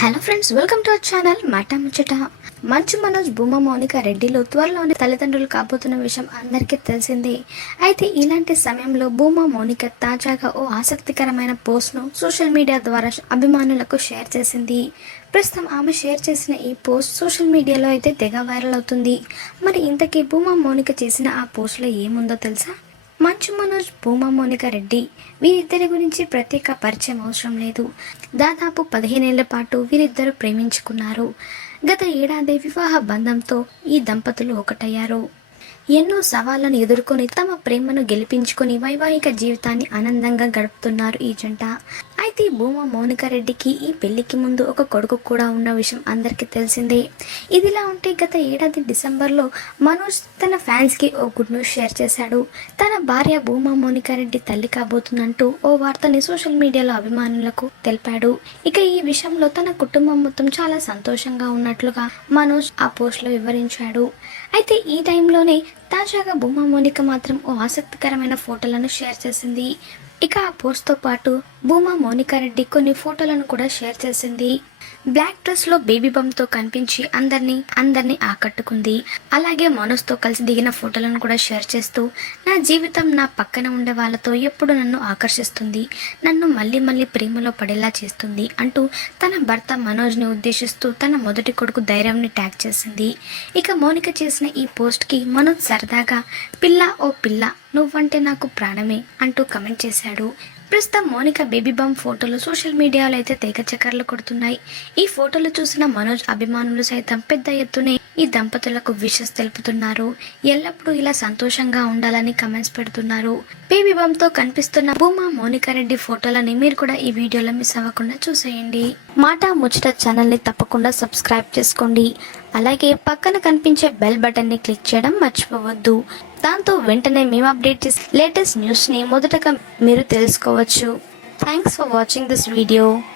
Hello friends welcome to our channel Mata Muchata Manchu Manoj Bhuma Mounika రెడ్డిలు త్వరలోనే తల్లిదండ్రులు కాబోతున్న విషయం అందరికీ తెలిసిందే. అయితే ఇలాంటి సమయంలో భూమా మౌనిక తాజాగా ఓ ఆసక్తికరమైన పోస్ట్ను సోషల్ మీడియా ద్వారా అభిమానులకు షేర్ చేసింది. ప్రస్తుతం ఆమె షేర్ చేసిన ఈ పోస్ట్ సోషల్ మీడియాలో అయితే తెగ వైరల్ అవుతుంది. మరి ఇంతకీ భూమా మౌనిక చేసిన ఆ పోస్ట్లో ఏముందో తెలుసా? మంచు మనోజ్ భూమా మోనిక రెడ్డి. వీరిద్దరి గురించి ప్రత్యేక పరిచయం అవసరం లేదు. దాదాపు పదిహేనేళ్ళ పాటు వీరిద్దరు ప్రేమించుకున్నారు. గత ఏడాది వివాహ బంధంతో ఈ దంపతులు ఒకటయ్యారు. ఎన్నో సవాళ్ళను ఎదుర్కొని తమ ప్రేమను గెలిపించుకొని వైవాహిక జీవితాన్ని ఆనందంగా గడుపుతున్నారు ఈ జంట. అయితే భూమా మౌనికారెడ్డికి ఈ పెళ్ళికి ముందు ఒక కొడుకు కూడా ఉన్న విషయం అందరికీ తెలిసిందే. ఇదిలా ఉంటే గత ఏడాది డిసెంబర్లో మనోజ్ తన ఫ్యాన్స్కి ఓ గుడ్ న్యూస్ షేర్ చేశాడు. తన భార్య భూమా మౌనికారెడ్డి తల్లి కాబోతుందంటూ ఓ వార్తని సోషల్ మీడియాలో అభిమానులకు తెలిపాడు. ఇక ఈ విషయంలో తన కుటుంబం మొత్తం చాలా సంతోషంగా ఉన్నట్లుగా మనోజ్ ఆ పోస్ట్లో వివరించాడు. అయితే ఈ టైంలోనే తాజాగా భూమా మౌనిక మాత్రం ఓ ఆసక్తికరమైన ఫోటోలను షేర్ చేసింది. ఇక ఆ పోస్ట్తో పాటు భూమా మౌనికారెడ్డి కొన్ని ఫోటోలను కూడా షేర్ చేసింది. బ్లాక్ డ్రెస్లో బేబీ బమ్తో కనిపించి అందరినీ అందరినీ ఆకట్టుకుంది. అలాగే మనోజ్తో కలిసి దిగిన ఫోటోలను కూడా షేర్ చేస్తూ నా జీవితం నా పక్కన ఉండే వాళ్ళతో ఎప్పుడు నన్ను ఆకర్షిస్తుంది నన్ను మళ్ళీ మళ్ళీ ప్రేమలో పడేలా చేస్తుంది అంటూ తన భర్త మనోజ్ని ఉద్దేశిస్తూ తన మొదటి కొడుకు ధైర్యంని ట్యాగ్ చేసింది. ఇక మౌనిక చేసిన ఈ పోస్ట్కి మనోజ్ సరదాగా పిల్ల ఓ పిల్ల నువ్వంటే నాకు ప్రాణమే అంటూ కమెంట్ చేశాడు. ప్రస్తుతం మోనిక బేబీ బామ్ ఫోటోలు సోషల్ మీడియాలో అయితే తెగ చక్కర్లు కొడుతున్నాయి. ఈ ఫోటోలు చూసిన మనోజ్ అభిమానులు సైతం పెద్ద ఎత్తునే ఈ దంపతులకు విషెస్ తెలుపుతున్నారు. ఎల్లప్పుడూ ఇలా సంతోషంగా ఉండాలని కమెంట్స్ పెడుతున్నారు. బేబీ బామ్తో కనిపిస్తున్న భూమా మోనికా రెడ్డి ఫోటోలని మీరు కూడా ఈ వీడియోలో మిస్ అవ్వకుండా చూసేయండి. మాట ముచ్చట ఛానల్ని తప్పకుండా సబ్స్క్రైబ్ చేసుకోండి. అలాగే పక్కన కనిపించే బెల్ బటన్ని క్లిక్ చేయడం మర్చిపోవద్దు. దాంతో వెంటనే మేము అప్డేట్ చేసే లేటెస్ట్ న్యూస్ని మొదటగా మీరు తెలుసుకోవచ్చు. Thanks for watching this video